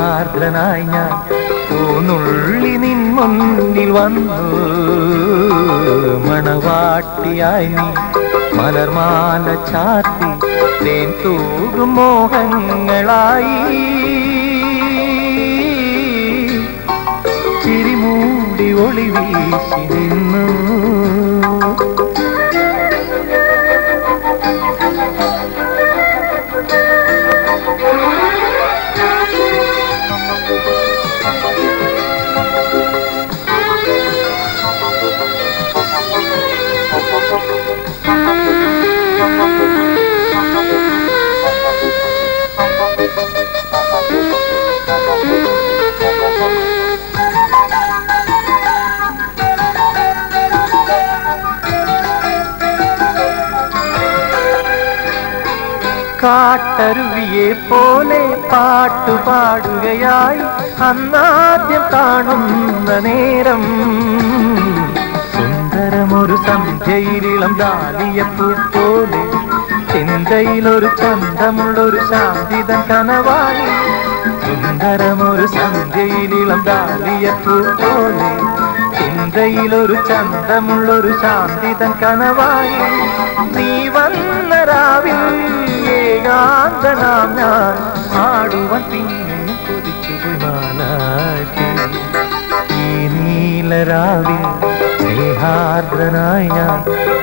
സ്നേഹാർദ്രനായി ഞാൻ പൂനുള്ളി നിൻ മുന്നിൽ വന്നു മണവാട്ടിയായി നീ മലർമാല ചാത്തി തേൻ തൂകും മോഹങ്ങളായി ചിരിമൂടി ഒളി വീശി നിന്നു കാട്ടരുവിയെ പോലെ പാട്ടുപാടുകയായി അന്നാദ്യം കാണുന്ന നേരം സുന്ദരമൊരു സന്ധ്യയിലിളം ദാലിയപ്പൂ പോലെ ചിന്തയിലൊരു ചന്തമുള്ളൊരു ശാന്തിതൻ കനവായി സുന്ദരമൊരു സന്ധ്യയിലിളം ദാലിയപ്പൂ പോലെ ചിന്തയിലൊരു ചന്തമുള്ളൊരു ശാന്തിതൻ കനവായി നീ വന്ന രാവിൽ ഏകാന്തനാം ഞാൻ ആടുവാൻ പിന്നെയും കൊതിച്ചുപോയി മാലാഖി ഈ നീലരാവിൽ സ്നേഹാർദ്രനായി ഞാൻ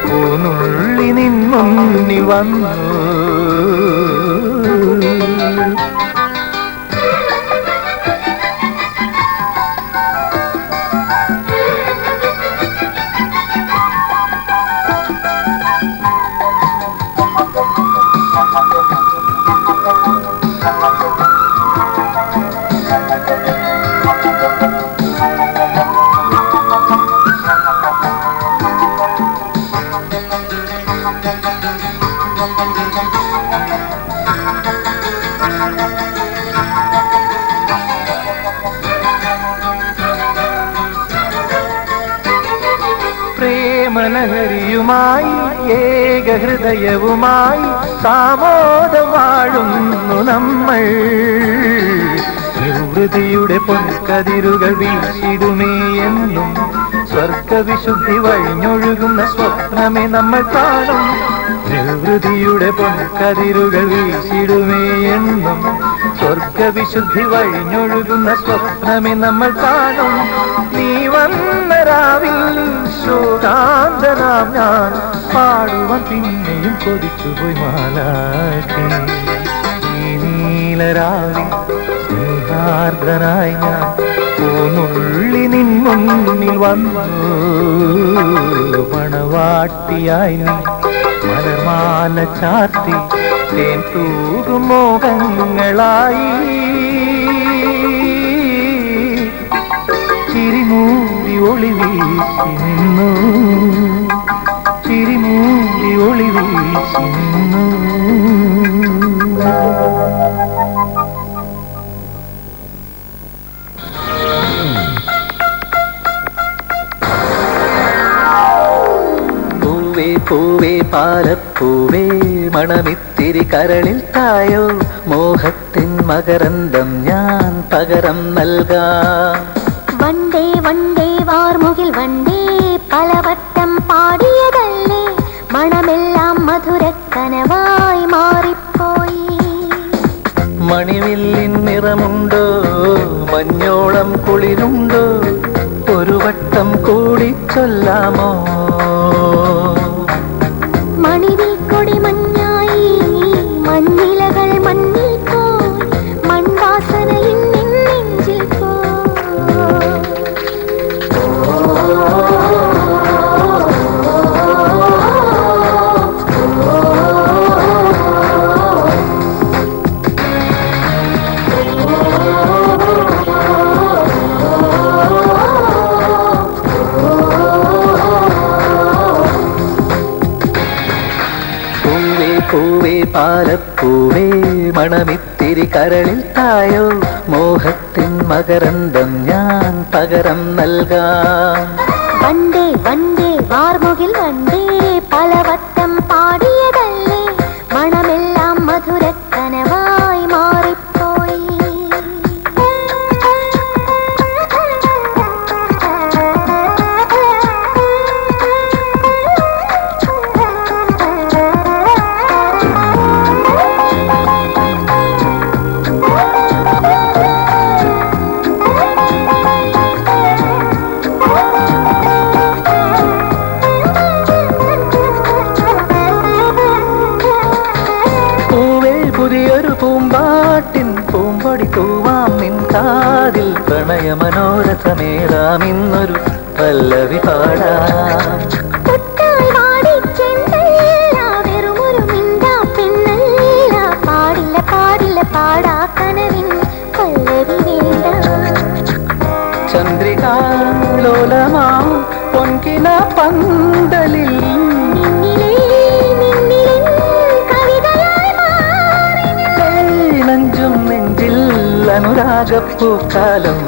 പൂനുള്ളി നിൻ മുന്നിൽ വന്നു പ്രേമലഹരിയുമായി ഏകഹൃദയവുമായി സാമോദം വാഴുന്നു നമ്മൾ നിർവൃതിയുടെ പൊൻകതിരുകൾ വീശിടുമേ എന്നും സ്വർഗവിശുദ്ധി വഴിഞ്ഞൊഴുകുന്ന സ്വപ്നമേ നമ്മൾ കാണും നിർവൃതിയുടെ പൊൻകതിരുകൾ വീശിടുമേ എന്നും സ്വർഗവിശുദ്ധി വഴിഞ്ഞൊഴുകുന്ന സ്വപ്നമേ നമ്മൾ കാണും നീ വന്ന രാവിൽ ശോകാന്തനാം ഞാൻ പാടുവാൻ പിന്നെയും കൊതിച്ചുപോയി മാലാഖി ഈ നീലരാവിൽ സ്നേഹാർദ്രനായി ഞാൻ പൂനുള്ളി നിൻ മുന്നിൽ വന്നു മണവാട്ടിയായി നീ മലർമാല ചാർത്തി തേൻ തൂകും മോഹങ്ങളായി ചിരിമൂടി ഒളി വീശി നിന്നു ചിരിമൂടി ഒളി വീശി നിന്നു പൂവേ പാലപ്പൂവേ മണമിത്തിരി കരളിൽ തായോ മോഹത്തിൻ മകരന്തം ഞാൻ പകരം നൽകാം വണ്ടേ വണ്ടേ വാർമുകിൽ വണ്ടേ പലവട്ടം പാടിയതല്ലേ മണമെല്ലാം മധുരക്കനവായി മാറിപ്പോയി മണിവില്ലിൻ നിറമുണ്ടോ മഞ്ഞോളം കുളിരുണ്ടോ ഒരു വട്ടം കൂടി ചൊല്ലാമോ മണിവിൽ കൊടി മഞ്ഞായി മഞ്ഞിലകൾ മണ്ണിൽ പോയി മൺവാസനയിൽ നെഞ്ചിൽ പൂവേ പാലപ്പൂവേ മണമിത്തിരി കരളിൽ തായോ മോഹത്തിൻ മകരന്തം ഞാൻ പകരം നൽകാം വണ്ടേ വണ്ടേ വാർമുകിൽ വണ്ടേ പലവട്ടം പാടിയതല്ലേ മണമെല്ലാം മധുരക്കനവായി മാറിപ്പോയി ചൊല്ലാം നിൻ കാതിൽ പ്രണയ മനോരഥമേറാം ഇന്നൊരു പല്ലവി പാടാം. തൊട്ടാൽ വാടിച്ചെന്നല്ല, വെറുമൊരു മിണ്ടാ പെണ്ണല്ല, പാടില്ല പാടില്ല പാടാ കനവിൻ പല്ലവി വേണ്ട. ചന്ദ്രികാലോലമാ പൊൻകിന പന്തലിൽ നെഞ്ചും നെഞ്ചിൽ അനുരാഗപ്പൂക്കാലം.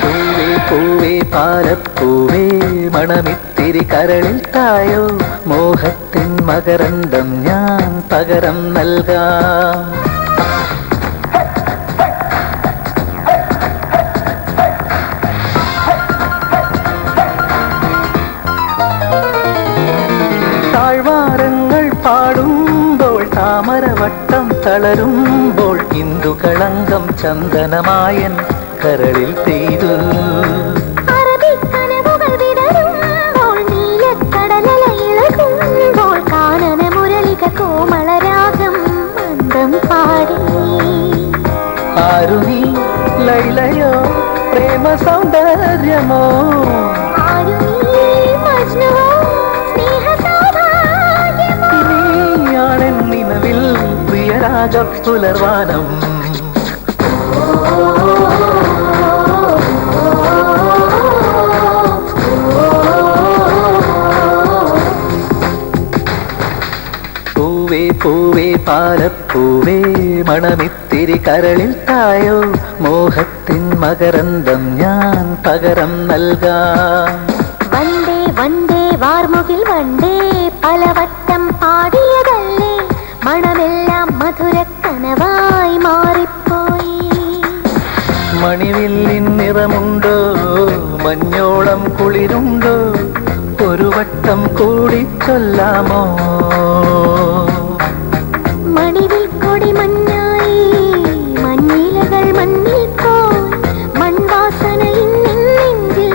പൂവേ പൂവേ പാലപ്പൂവേ മണമിത്തിരി കരളിൽ തായോ, മോഹത്തിൻ മകരന്തം ഞാൻ പകരം നൽകാം. താഴ്വാരങ്ങൾ പാടുമ്പോൾ താമരവട്ടം തളരുമ്പോൾ ഇന്ദുകളങ്കം ചന്ദനമായൻ കരളിൽ പെയ്തു. ആരു നീ ലൈലയോ പ്രേമ സൗന്ദര്യമോ, നീയാണെൻ നിലവിൽ പ്രിയരാഗ പുലർവാനം. പൂവേ പൂവേ പാലപ്പൂവേ മണമിത്തിരി കരളിൽ തായോ, മോഹത്തിൻ മകരന്തം ഞാൻ പകരം നൽകാം. വണ്ടേ വണ്ടേ വാർമുകിൽ വണ്ടേ പലവട്ടം പാടിയതല്ലേ, മണമെല്ലാം മധുരക്കനവായി മാറിപ്പോയി. മണിവില്ലിൻ നിറമുണ്ടോ മഞ്ഞോളം കുളിരുണ്ടോ, ഒരു വട്ടം കൂടി ചൊല്ലാമോ. മണിവിൽ കൊടി മഞ്ഞായി മഞ്ഞിലകൾ മണ്ണിൽ പോയി, മൺവാസന ഇന്നിൻ നെഞ്ചിൽ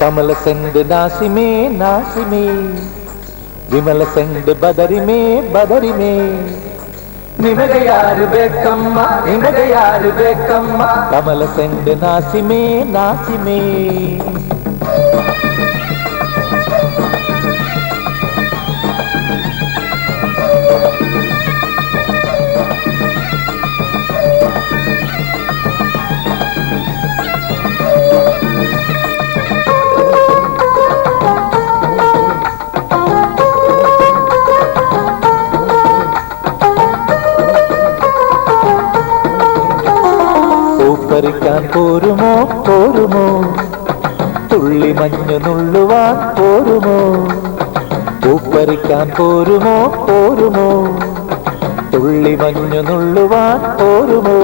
कमल सेंड नासी में नासी में, विमल सेंड बदरी में निमगे यार बेकम्मा निमगे यार बेकम्मा, कमल सेंड नासी में പൂപ്പറിക്കാൻ പോരുമോ പോരുമോ, തുള്ളി മഞ്ഞു നുള്ളുവാൻ പോരുമോ. പൂപ്പറിക്കാൻ പോരുമോ പോരുമോ, തുള്ളി മഞ്ഞു നുള്ളുവാൻ പോരുമോ.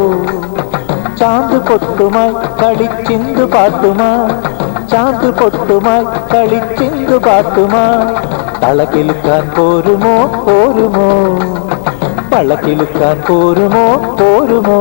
ചാന്ത് പൊട്ടുമായി കളിച്ചിന്തു പാട്ടുമായി, ചാന്ത് പൊട്ടുമായി കളിച്ചിന്തു പാട്ടുമായി, തളകിലുക്കാൻ പോരുമോ പോരുമോ, പളകിലുക്കാൻ പോരുമോ പോരുമോ.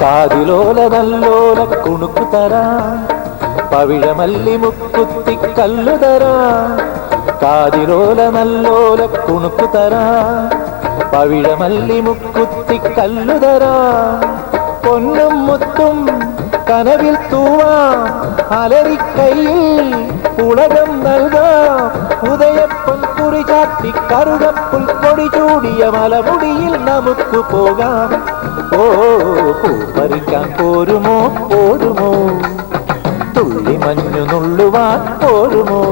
കാതിലോല നല്ലോല കുണുക്കു തരാം, പവിഴമല്ലി മുക്കുത്തി കല്ലു തരാം. കാതിലോല നല്ലോല കുണുക്കു തരാം, പവിഴമല്ലി മുക്കുത്തി കല്ലു തരാം. പൊന്നും മുത്തും കനവിൽ തൂവാം, അലറിക്കൈയിൽ ഉലകം നൽകാം. ഉദയപ്പൊൻ കുറി ചാത്തി കറുകപ്പുൽ കൊടി ചൂടിയ മലമുടിയിൽ നമുക്ക് പോകാം. ഓ പൂ പറിക്കാൻ പോരുമോ പോരുമോ, തുള്ളി മഞ്ഞു നുള്ളുവാൻ പോരുമോ,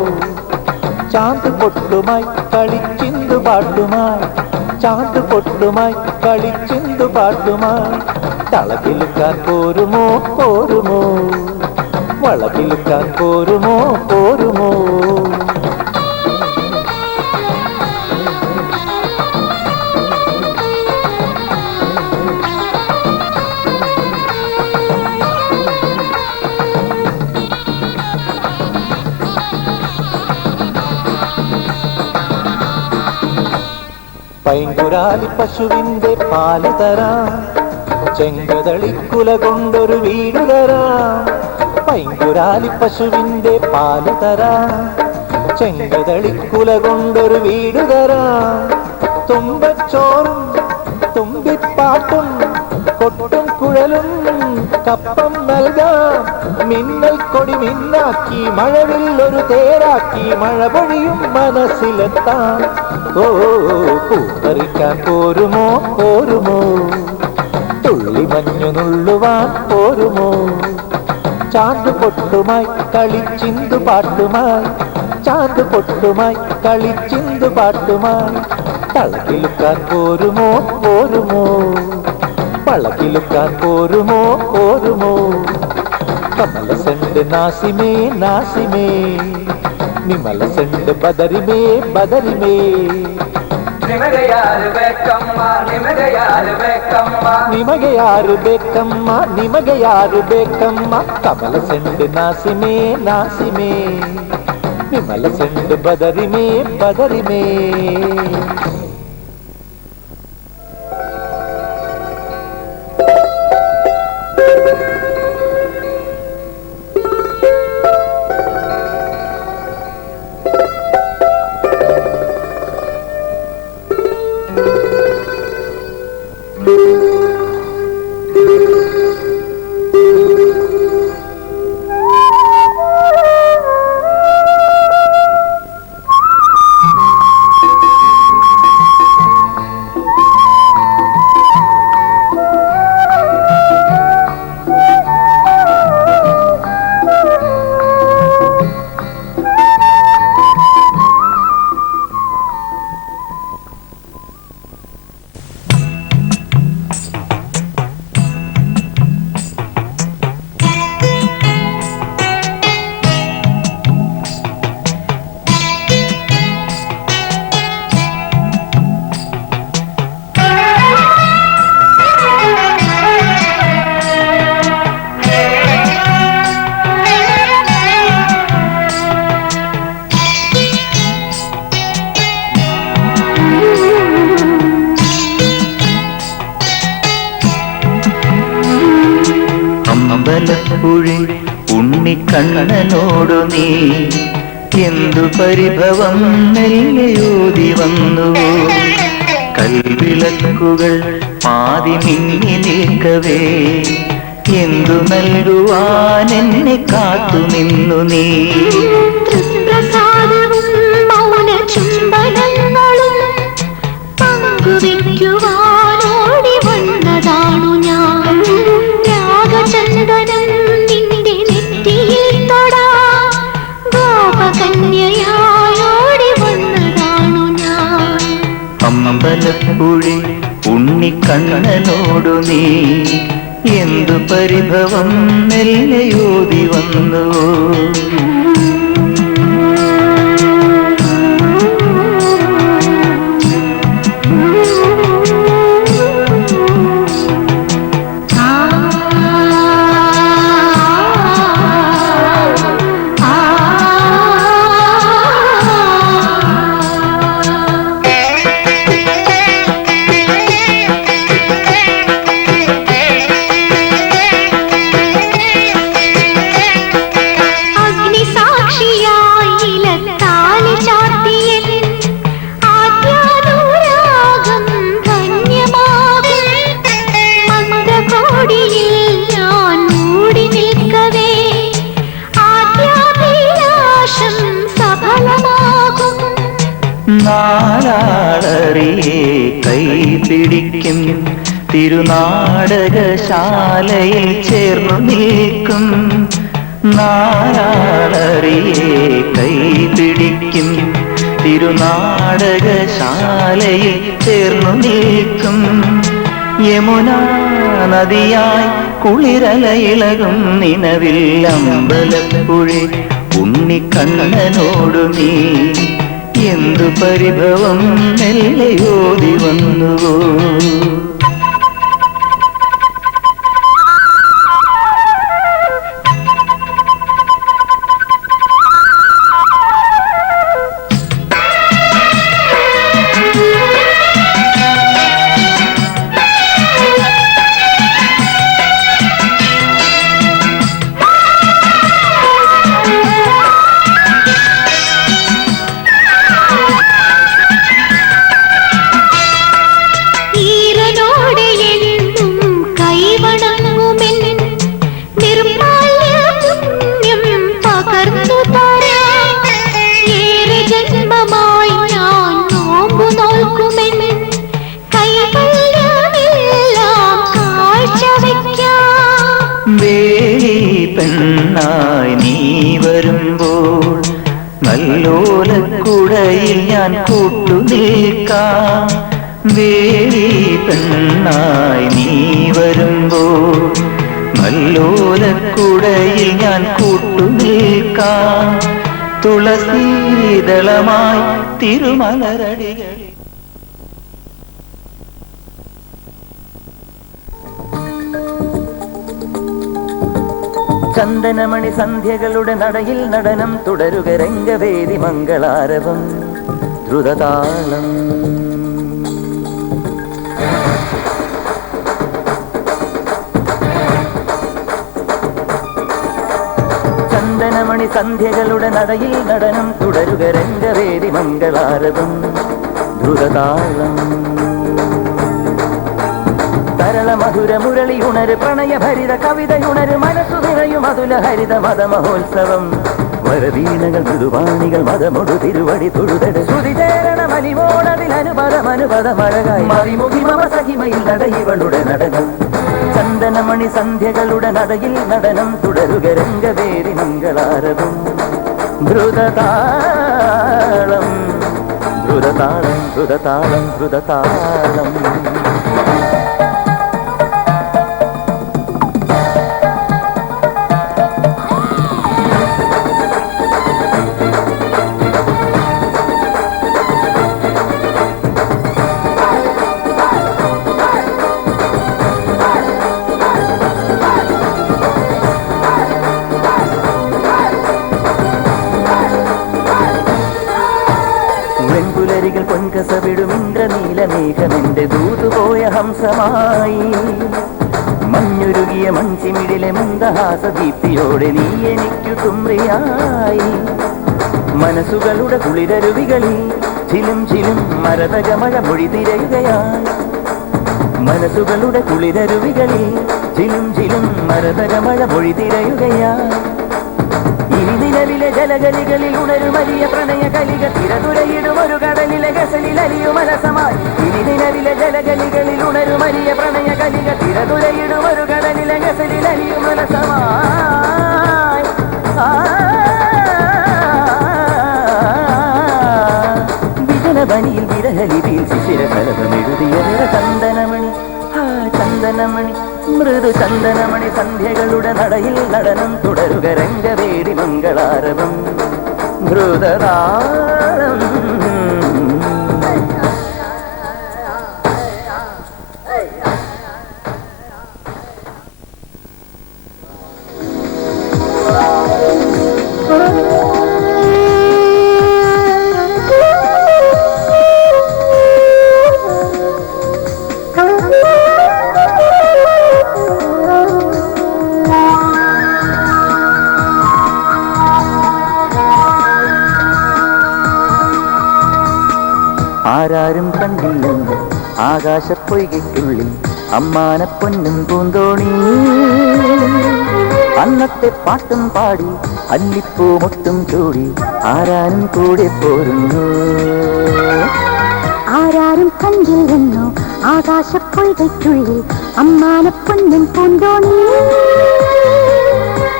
ചാന്ത് പൊട്ടുമായി കളിച്ചിന്തു പാട്ടുമായി, ചാന്ത് പൊട്ടുമായി കളിച്ചിന്തു പാട്ടുമായി, തളകിലുക്കാൻ പോരുമോ പോരുമോ, വളകിലുക്കാൻ പോരുമോ പോരുമോ. പൈങ്കുരാലി പശുവിന്റെ പാല് തരാം, ചെങ്കതളിക്കുല കൊണ്ടൊരു വീട് തരാം. പൈങ്കുരാലി പശുവിന്റെ പാല് തരാം, ചെങ്കതളിക്കുല കൊണ്ടൊരു വീട് തരാം. തുമ്പച്ചോറും തുമ്പിപ്പാട്ടും കൊട്ടും കുഴലും കപ്പം നൽകാം. മിന്നൽ കൊടി മിന്നാക്കി മഴവില്ലൊരു തേരാക്കി മഴ പൊഴിയും മനസ്സിലെത്താം. ഓ പൂ പറിക്കാൻ പോരുമോ പോരുമോ, തുള്ളി മഞ്ഞു നുള്ളുവാൻ പോരുമോ, ചാന്ത് പൊട്ടുമായി കളിച്ചിന്തു പാട്ടുമായി, ചാന്ത് പൊട്ടുമായി കളിച്ചിന്തു പാട്ടുമായി, തളകിലുക്കാൻ പോരുമോ പോരുമോ, പളകിലുക്കാൻ പോരുമോ പോരുമോ. കമല സെണ്ട് നാസിമേ നാസിമേ, നിമല സെണ്ട് ബദരിമേ ബദരിമേ. ನಿಮಗೆ ಯಾರು ಬೇಕಮ್ಮ, ನಿಮಗೆ ಯಾರು ಬೇಕಮ್ಮ, ನಿಮಗೆ ಯಾರು ಬೇಕಮ್ಮ, ನಿಮಗೆ ಯಾರು ಬೇಕಮ್ಮ. ಕಮಲ ಸೆಂಡು ನಾಸಿಮೇ ನಾಸಿಮೇ, ವಿಮಲ ಸೆಂಡು ಬದರಿಮೇ ಬದರಿಮೇ. അമ്പലപ്പുഴി ഉണ്ണിക്കണ്ണനോടു നീ എന്തു പരിഭവം മെല്ലയോതി വന്നു. കൽവിളക്കുകൾ പാതി മിന്നി നിൽക്കവേ എന്തു നൽകുവാൻ എന്നെ കാത്തു നിന്നു നീ. തൃപ്രസാദവും മൗന ചുംബനങ്ങളും പങ്കുവയ്ക്കുവാനോടി വന്നതാണു ഞാൻ. രാഗചന്ദനം നിന്റെ നെറ്റിയിൽ തൊടാ ഗോപകന്യയായോടി വന്നതാണു ഞാൻ. അമ്പലപ്പുഴി ഉണ്ണിക്കണ്ണനോടു നീ എന്തു പരിഭവം മെല്ലയോതി വന്നു. അഗ്നി തിരുനാടകശാലയിൽ ചേർന്നു നിൽക്കും നാലാളറിയെ കൈപിടിക്കും തിരുനാടകശാലയിൽ ചേർന്നു നിൽക്കും യമുനാ നദിയായി കുളിരലയിളകും നിലവിൽ അമ്പലപ്പുഴി ഉണ്ണിക്കണ്ണനോടു നീ എന്തു പരിഭവം മെല്ലയോതി വന്നുവോ നല്ലോലക്കുടയിൽ ഞാൻ കൂട്ടുനിൽക്കാം വേലി പെണ്ണായി നീ വരുമ്പോൾ നല്ലോലക്കുടയിൽ ഞാൻ കൂട്ടുനിൽക്കാം തുളസീദളമായി തിരുമലരടികളിൽ ചന്ദനമണി സന്ധ്യകളുടെ നടയിൽ നടനം തുടരുക രംഗവേദി മംഗളാരവം ദ്രുതതാളം ചന്ദനമണി സന്ധ്യകളുടെ നടയിൽ നടനം തുടരുക രംഗവേദി മംഗളാരവം ദ്രുതതാളം തരള മധുര മുരളി ഉണര് പ്രണയഭരിത കവിതയുണര് മനസ്സു നിറയും അതുല ഹരിത മതമഹോത്സവം വരവീണകൾ മൃദുവാണികൾ മതമൊടു തിരുവടി തൊഴുതട് ശ്രുതിചേരണ മലിമോണതിൽ അനുപദമഴകായി മറിമുഖി മമ സഹിമയിൽ നടയിവളുടെ നടനം ചന്ദനമണി സന്ധ്യകളുടെ നടയിൽ നടനം തുടരുക രംഗവേദി മംഗളാരവം ദ്രുതതാളം ദ്രുതതാളം ദ്രുതതാളം ദ്രുതതാളം പൊൻകസവിടും ഇന്ദ്രനീലമേഘമെന്റെ ദൂതുപോയ ഹംസമായി മഞ്ഞുരുകിയ മൺചിമിടിലെ മന്ദഹാസദീപ്തിയോടെ നീ എനിക്കു തുമ്രിയായി മനസ്സുകളുടെ കുളിരരുവികളിൽ ചിലും ചിലും മരതകമഴ മൊഴി തിരയുകയായി മനസ്സുകളുടെ കുളിരരുവികളിൽ ചിലും ചിലും മരതകമഴ മൊഴി തിരയുകയായി ഇനി നിലവിലെ ജലഗലികളിൽ ഉണരുമരിയ പ്രണയ കലിക തിരതുരയിടും ഒരു കടലിലെ ഗസലിൽ അലിയുമലസമായി ഇനി നിലവിലെ ജലഗലികളിൽ ഉണരുമരിയ പ്രണയ കലിക തിരതുരയിടും ഒരു കടലിലെ ഗസലിൽ അലിയുമലസമായി വിജനബനിയിൽ വിരഹലിപിയിൽ ശിശിരകലമെഴുതിയ ചന്ദനമണി ചന്ദനമണി മൃദു ചന്ദനമണി സന്ധ്യകളുടെ നടയിൽ നടനം തുടരുക രംഗവേദി മംഗളാരവം ദ്രുതതാളം ആരാരും കണ്ടില്ലെന്ന് ആകാശപ്പൊയ്കയ്ക്കുള്ളിൽ അമ്മാനപ്പൊന്നും പൂന്തോണി അന്നത്തെ പാട്ടും പാടി അല്ലിപ്പൂ മുട്ടും ചൂടി ആരാനും കൂടെ പോരുന്നു ആരാരും കണ്ടില്ലെന്നോ ആകാശപ്പൊയ്കയ്ക്കുള്ളിൽ അമ്മാനപ്പൊന്നും പൂന്തോണി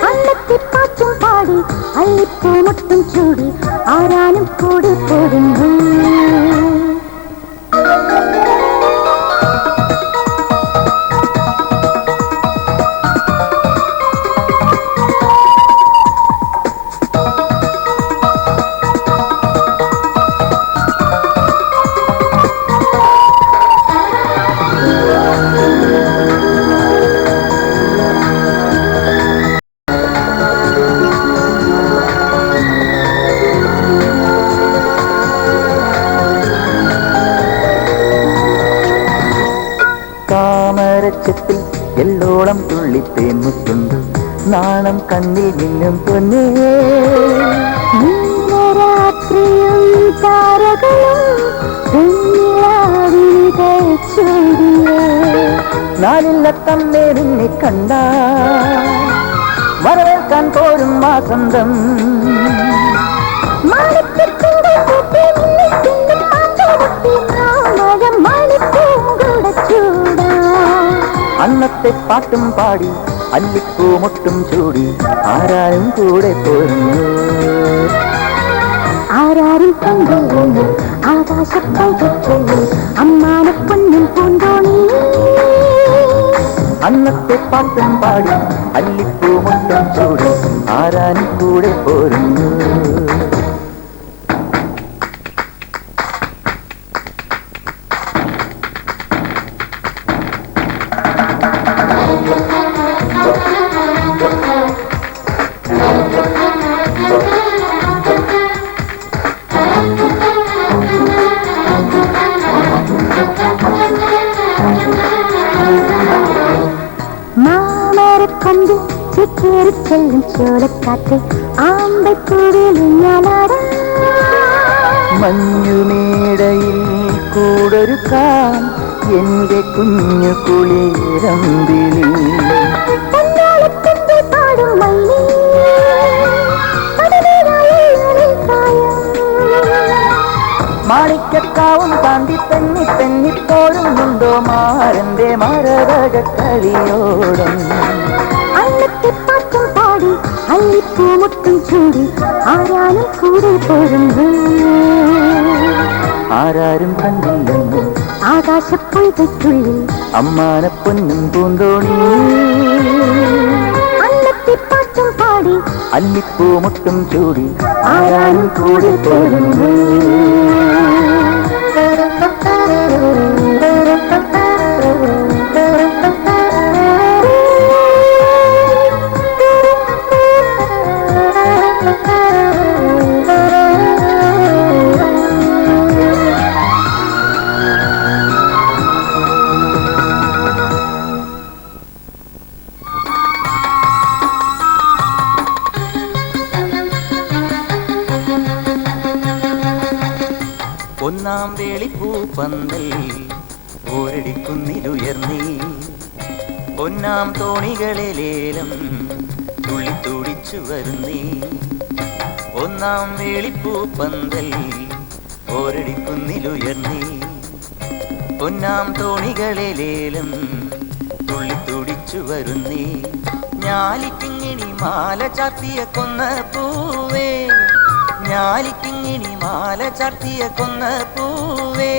അന്നത്തെ പാട്ടും പാടി അള്ളിപ്പൂ മുട്ടും ചൂടി ആരാനും കൂടെ പോകുന്നു. താമരച്ചെപ്പിൽ എല്ലോളം തുള്ളിത്തേൻ മുത്തുണ്ട്, നാണം കണ്ണിൽ മിന്നും പൊന്നേ. നീലരാത്രിയും താരകളും നാലില്ലത്തമ്മേ നിന്നെ കണ്ട വരവേൽക്കാൻ പോരും മാസന്തം. അന്നത്തെ പാട്ടും പാടി അല്ലിപ്പൂ മുട്ടും ചൂടി ആരാരും കൂടെ പോരുന്നു. ആരാരും കണ്ടില്ലെന്ന് ആകാശപ്പൊയ്കയ്ക്കുള്ളിൽ അമ്മാനപ്പൊന്നും പൂന്തോണി. അന്നത്തെ പാട്ടും പാടി അല്ലിപ്പൂ മുട്ടും ചൂടി ആരാരും കൂടെ പോരുന്നു. മാമരക്കൊമ്പിൽ ചിക്കേറിച്ചെല്ലും ചോലക്കാറ്റ് ആമ്പൽപ്പൂവിൽ ഞാനാടാം. മഞ്ഞുമേടയിൽ കൂടൊരുക്കാം എന്റെ കുഞ്ഞു കുളിരമ്പിളി. പൊന്നാളത്തിന്റെ പാടും മല്ലി മാണിക്കക്കാവും താണ്ടി തെന്നി തെന്നിപ്പോഴുന്നുണ്ടോ മാരന്റെ മരതക കളിയോടും. അന്നത്തെ പാട്ടും പാടി അല്ലിപ്പൂ മുട്ടും ചൂടി ആരാനും കൂടെ പോരുന്നു. ആരാരും കണ്ടില്ലെന്ന് ആകാശപ്പൊയ്കയ്ക്കുള്ളിൽ അമ്മാനപ്പൊന്നും പൂന്തോണി. അന്നത്തെ പാട്ടും പാടി അല്ലിപ്പൂ മുട്ടും ചൂടി ആരാനും കൂടെ പോരുന്നു. ഒന്നാം വേളിപ്പൂപ്പന്തൽ ഓരടിക്കുന്നിലുയർന്നീ, ഒന്നാം തോണികളിലേലം തുള്ളിത്തുടിച്ചു വരുന്നീ. ഒന്നാം വേളിപ്പൂപ്പന്തൽ ഓരടിക്കുന്നിലുയർന്നീ, ഒന്നാം തോണികളിലേലം തുള്ളിത്തുടിച്ചു വരുന്നീ. ഞാലിക്കിങ്ങിണി മാല ചാർത്തിയ കൊന്ന പൂവേ, ഞാലിക്കിങ്ങിണി മാല ചാർത്തിയ കൊന്ന പൂവേ,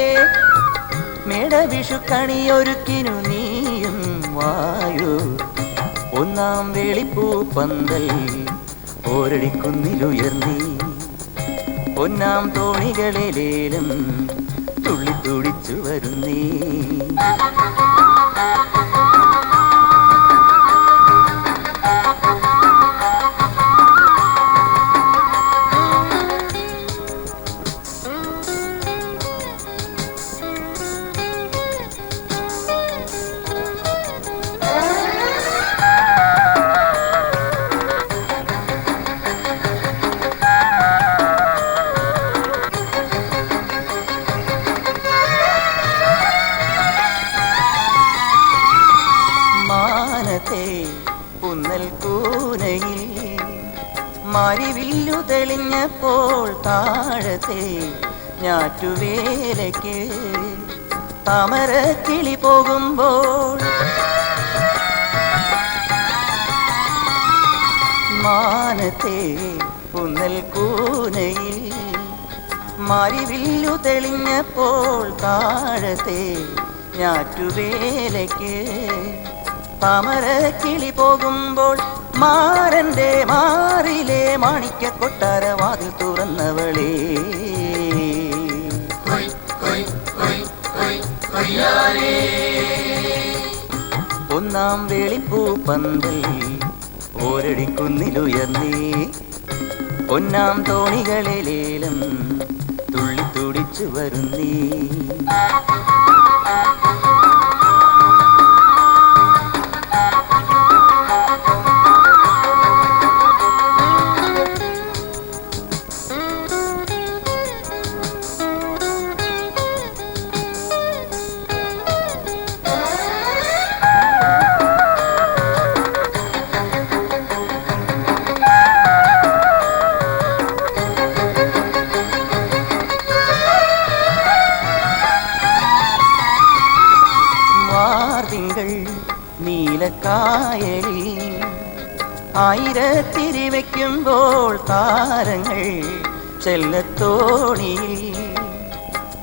മേടവിഷുക്കണിയൊരുക്കിനു നീയും വായു. ഒന്നാം വേളിപ്പൂപ്പന്തൽ ഓരടിക്കുന്നിലുയർന്നീ, ഒന്നാം തോണികളിലേലം തുള്ളിത്തുടിച്ചു വരുന്നീ. മാരിവില്ലു തെളിഞ്ഞപ്പോൾ താഴത്തെ ഞാറ്റുവേലയ്ക്ക് താമര കിളി പോകുമ്പോൾ മാനത്തെ പുന്നൽ കൂനയിൽ മരിവില്ലു തെളിഞ്ഞപ്പോൾ താഴത്തെ ഞാറ്റുവേലയ്ക്ക് താമര കിളി പോകുമ്പോൾ മാരന്റെ മാറിലെ മാണിക്ക കൊട്ടാര വാതിൽ തുറന്നവളേ ഒന്നാം വേളിപ്പൂ പന്തൽ ഓരടിക്കുന്നിലുയർന്നേ ഒന്നാം തോണികളിലേലം തുള്ളി തുടിച്ചു വരുന്നീ നീലക്കായലിൽ ആയിരത്തിരി വയ്ക്കുമ്പോൾ താരങ്ങൾ ചെല്ലത്തോണിയിൽ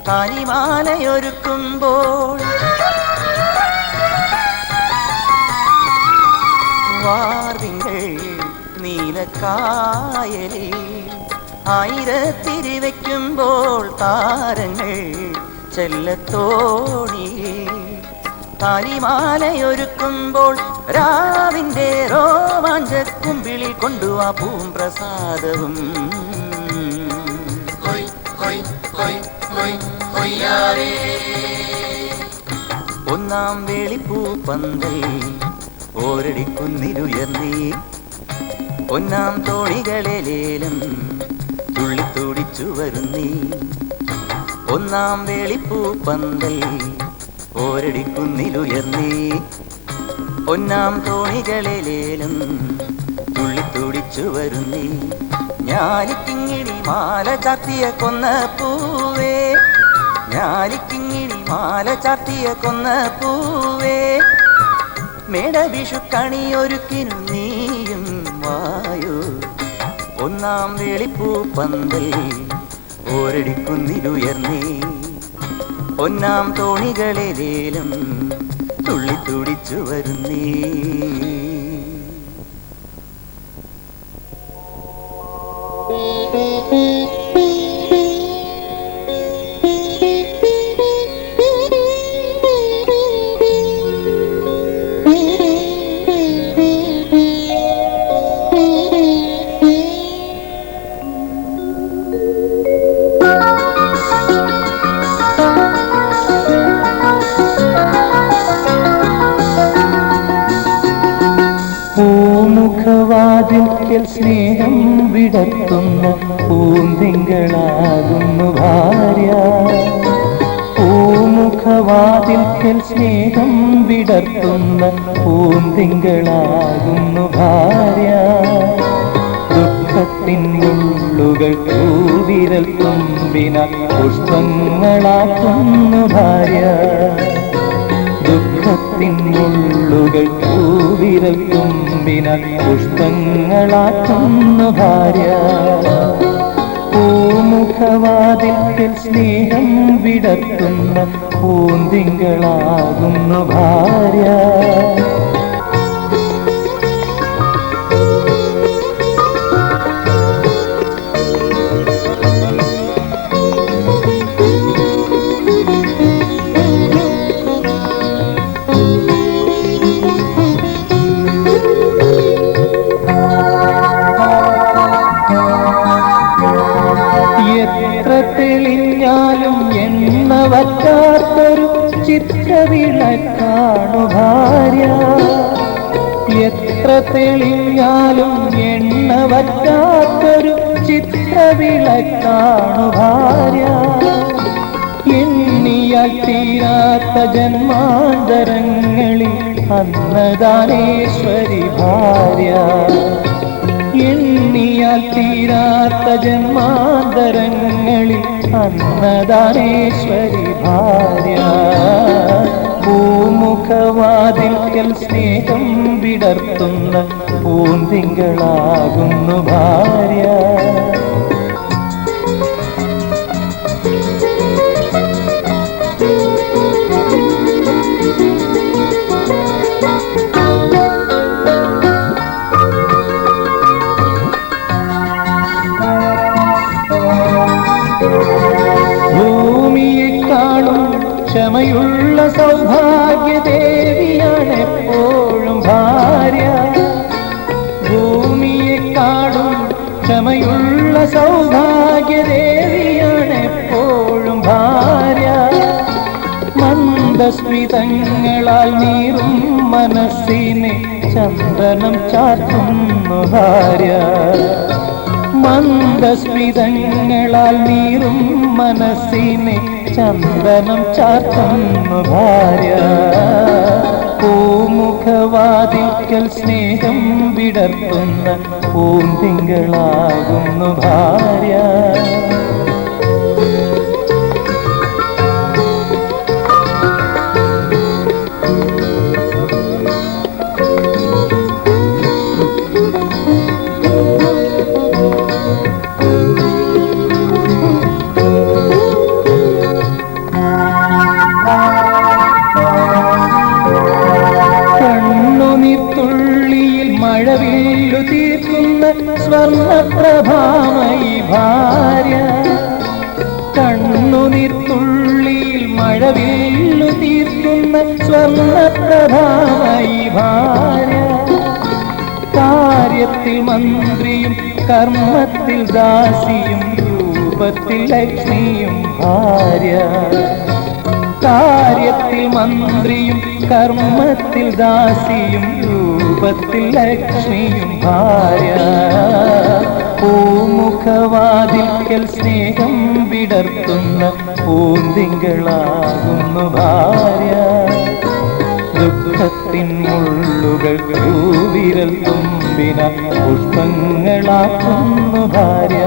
കാനിമാലയൊരുക്കുമ്പോൾ വാർതിങ്കൾ നീലക്കായലിൽ ആയിരത്തിരി വയ്ക്കുമ്പോൾ താരങ്ങൾ ചെല്ലത്തോണിയിൽ കാലിമാലയൊരുക്കുമ്പോൾ രാവിന്റെ രോമാഞ്ചക്കുമ്പിളി കൊണ്ടുവാ പൂം പ്രസാദവും ഒന്നാം വേളിപ്പൂ പന്തൽ ഓരടിക്കുന്നിലുയർന്നേ ഒന്നാം തോണികളിലേലം തുള്ളിത്തുടിച്ചു വരുന്നീ ഒന്നാം വേളിപ്പൂ പന്തൽ ഓരടിക്കുന്നിലുയർന്നേ ഒന്നാം തോണികളിലേലും തുള്ളിത്തുടിച്ചു വരുന്നീ ഞാലിക്കിങ്ങിണി മാല ചാർത്തിയ കൊന്ന പൂവേ ഞാലിക്കിങ്ങിണി മാല ചാർത്തിയ കൊന്ന പൂവേ മേടവിഷുക്കണിയൊരുക്കിനു നീയും വായോ ഒന്നാം വേളിപ്പൂ പന്തൽ ഓരടിക്കുന്നിലുയർന്നേ ഒന്നാം തോണികളിലേലം തുള്ളിത്തുടിച്ചു വരുന്നേ പൂമുഖവാതിൽക്കൽ സ്നേഹം വിടർത്തുന്ന പൂന്തിങ്കളാകുന്നു ഭാര്യ പൂമുഖവാതിൽക്കൽ സ്നേഹം വിടർത്തുന്ന പൂന്തിങ്കളാകുന്നു ഭാര്യ ദുഃഖത്തിൻ മുള്ളുകൾ പൂവിരൽ തുമ്പിനാൽ പുഷ്പങ്ങളാക്കുന്നു ഭാര്യ ദുഃഖത്തിൻ മുള്ളുകൾ പൂവിരൽ തുമ്പിനാൽ പുഷ്പങ്ങളാക്കുന്നു ഭാര്യ പൂമുഖവാതിൽക്കൽ സ്നേഹം വിടർത്തുന്ന പൂന്തിങ്കളാകുന്നു ഭാര്യ തെളിഞ്ഞാലും എണ്ണ വറ്റാത്തൊരു ചിത്രവിളക്കാണു ഭാര്യ എത്ര തെളിഞ്ഞാലും എണ്ണ വറ്റാത്തൊരു ചിത്രവിളക്കാണു ഭാര്യ എണ്ണിയാൽ തീരാത്ത ജന്മാന്തരങ്ങളിൽ അന്നദാനേശ്വരി ഭാര്യ എണ്ണിയാൽ തീരാത്ത ജന്മാന്തരങ്ങളിൽ അന്നദാനേശ്വരി ഭാര്യ. പൂമുഖവാതിൽക്കൽ സ്നേഹം വിടർത്തുന്ന പൂന്തിങ്കളാകുന്നു ഭാര്യ. ക്ഷമയുള്ള സൗഭാഗ്യദേവിയാണ് എപ്പോഴും ഭാര്യ. ഭൂമിയെക്കാളും ക്ഷമയുള്ള സൗഭാഗ്യദേവിയാണ് എപ്പോഴും ഭാര്യ. മന്ദസ്മിതങ്ങളാൽ നീറും മനസ്സിനെ ചന്ദനം ചാർത്തുന്നു ഭാര്യ. മന്ദസ്മിതങ്ങളാൽ നീറും മനസ്സിനെ ചന്ദനം ചാർത്തുന്നു ഭാര്യ. പൂമുഖവാതിൽക്കൽ സ്നേഹം വിടർത്തുന്ന പൂന്തിങ്കളാകുന്നു ഭാര്യ. മഴവില്ലു തീർക്കുന്ന സ്വർണ്ണപ്രഭാമയി ഭാര്യ. കണ്ണുനീർത്തുള്ളിയിൽ മഴവില്ലു തീർക്കുന്ന സ്വർണ്ണപ്രഭാമയി ഭാര്യ. കാര്യത്തിൽ മന്ത്രിയും കർമ്മത്തിൽ ദാസിയും രൂപത്തിൽ ലക്ഷ്മിയും ഭാര്യ. കാര്യത്തിൽ മന്ത്രിയും കർമ്മത്തിൽ ദാസിയും രൂപത്തിൽ ലക്ഷ്മിയും ഭാര്യ. പൂമുഖവാതിൽക്കൽ സ്നേഹം വിടർത്തുന്ന പൂന്തിങ്കളാകുന്നു ഭാര്യ. ദുഃഖത്തിൻ മുള്ളുകൾ വിരൽ തുമ്പിന പുഷ്പങ്ങളാക്കുന്നു ഭാര്യ.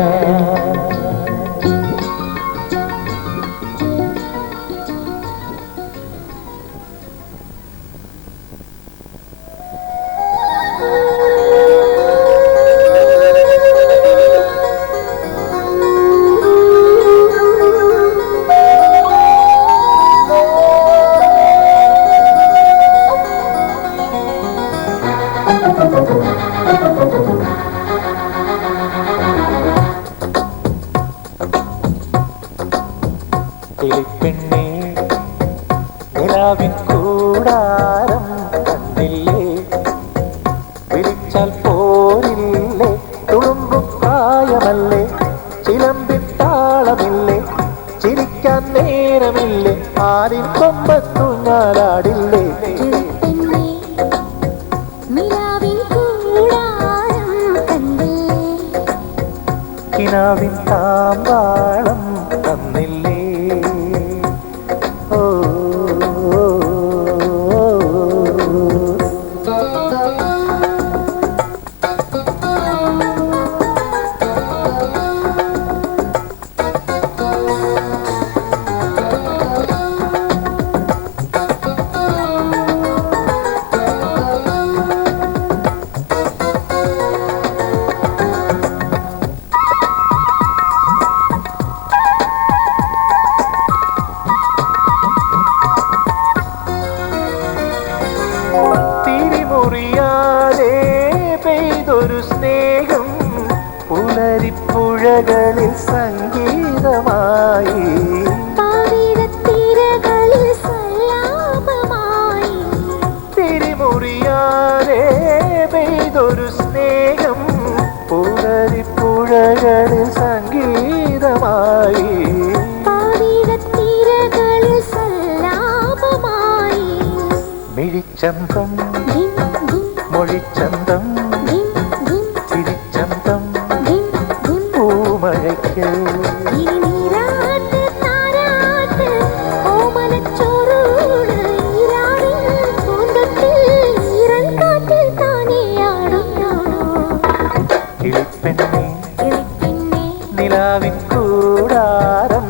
കിളിപ്പെണ്ണേ നിലാവിൻ കൂടാരം കണ്ടില്ലേ, വിളിച്ചാൽ പോരില്ലേ, തുളുമ്പും പ്രായമല്ലേ, ചിലമ്പിത്താളമില്ലേ, ചിരിക്കാൻ നേരമില്ലേ, ആരിൻ കൊമ്പത്തു ഞാലാടില്ലേ. കിനാവിൻ താമ്പാളം തന്നില്ലേ. തിരിമുറിയാതെ പെയ്തൊരു സ്നേഹം പുലരിപ്പുഴകളിൽ സംഗീതമായി. തിരിമുറിയാതെ പെയ്തൊരു സ്നേഹം പുലരിപ്പുഴകളിൽ സംഗീതമായി. മിഴിച്ചന്തം മൊഴിച്ചന്തം ചിരിച്ചന്തം പൂമഴയ്ക്ക് കിളിപ്പെണ്ണേ നിലാവിൻ കൂടാരം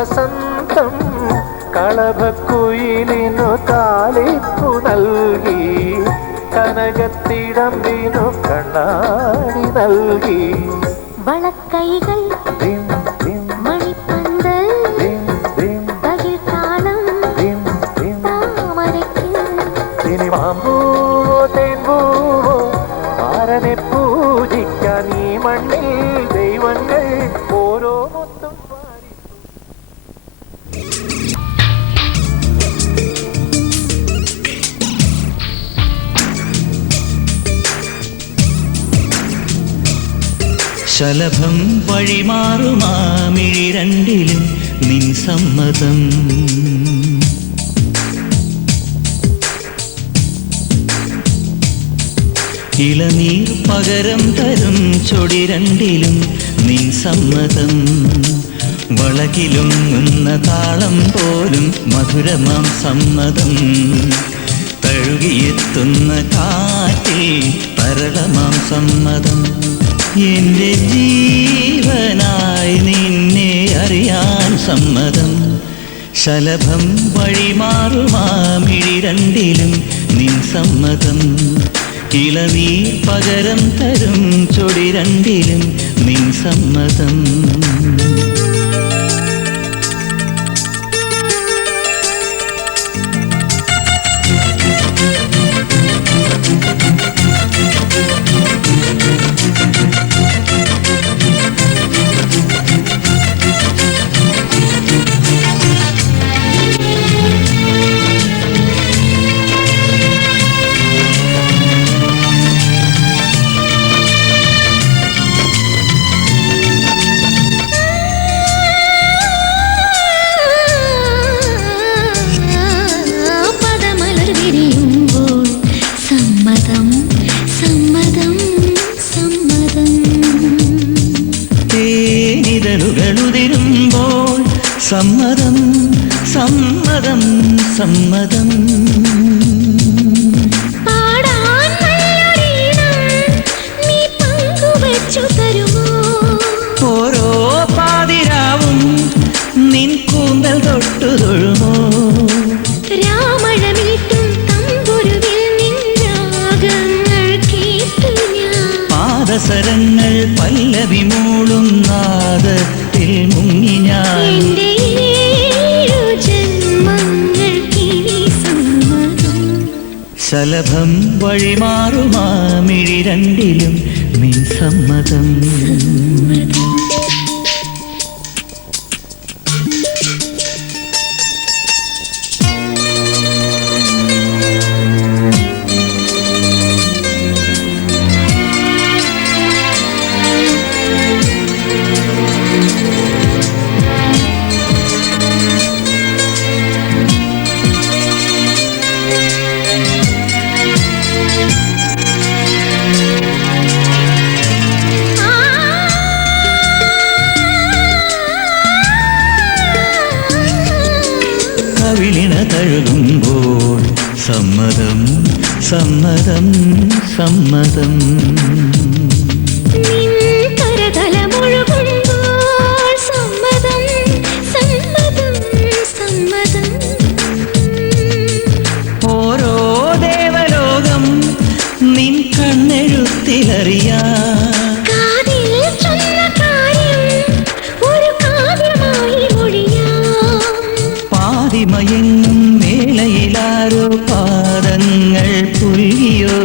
വസന്തം കളഭക്കുയിലിനു താലിപ്പു നൽകി കനകത്തിടമ്പിനു കണ്ണാടി നൽകി വളക്കൈകൾ മണിപ്പന്തൽ തകിൽത്താളം താമരയ്ക്ക് ഇനി മാമ്പൂവോ തേൻപൂവോ ആരനെ പൂജിക്കാൻ ഈ മണ്ണിൽ ദൈവങ്ങൾ ഓരോ മൊത്തം വാരി. ശലഭം വഴിമാറുമാമിഴി രണ്ടിലും നിൻ സമ്മതം. ഇളനീർ പകരം തരും ചൊടി രണ്ടിലും നിൻ സമ്മതം. വളകിലുങ്ങുന്ന താളം പോലും മധുരമാം സമ്മതം. തഴുകിയെത്തുന്ന കാറ്റിൽ തരളമാം സമ്മതം. എന്റെ ജീവനായി നിന്നെ അറിയാൻ സമ്മതം. ശലഭം വഴിമാറുമാമിഴി രണ്ടിലും നിൻ സമ്മതം. ഇളനീർ പകരം തരും ചൊടി രണ്ടിലും നിൻ സമ്മതം. സമ്മതം സമ്മതം സമ്മതം. ഓരോ പാതിരാവും നിൻ കൂന്തൽ തൊട്ടു തൊഴുമോ. പാദസരങ്ങൾ പല്ലവി മൂളും നാദത്തിൽ മുങ്ങി ഞാൻ. ശലഭം വഴിമാറുമാമിഴി രണ്ടിലും നിൻ സമ്മതം. കവിളിണ തഴുകുമ്പോൾ സമ്മതം സമ്മതം സമ്മതം. ഓരോ ദേവലോകം നിൻ കണ്ണെഴുത്തിലറിയാ. പാതിമയങ്ങും വേളയിലാരോ പാദങ്ങൾ പുൽകിയോ.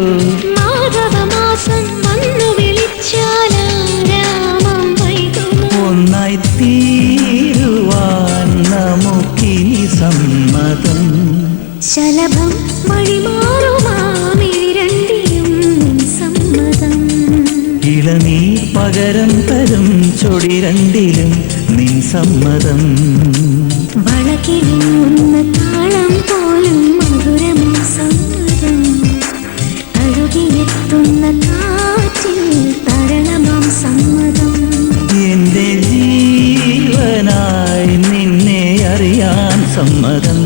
ഒന്നായി തീരുവാൻ നമുക്കിനി സമ്മതം. ശലഭം വഴിമാറുമാമിഴി രണ്ടിലും സമ്മതം. ഇളനീർ പകരം തരും ചൊടി രണ്ടിലും നിൻ സമ്മതം. വളകിലുങ്ങുന്ന താളം പോലും മധുരമാം സമ്മതം. തഴുകിയെത്തുന്ന കാറ്റിൽ തരളമാം സമ്മതം. എന്റെ ജീവനായി നിന്നെ അറിയാൻ സമ്മതം.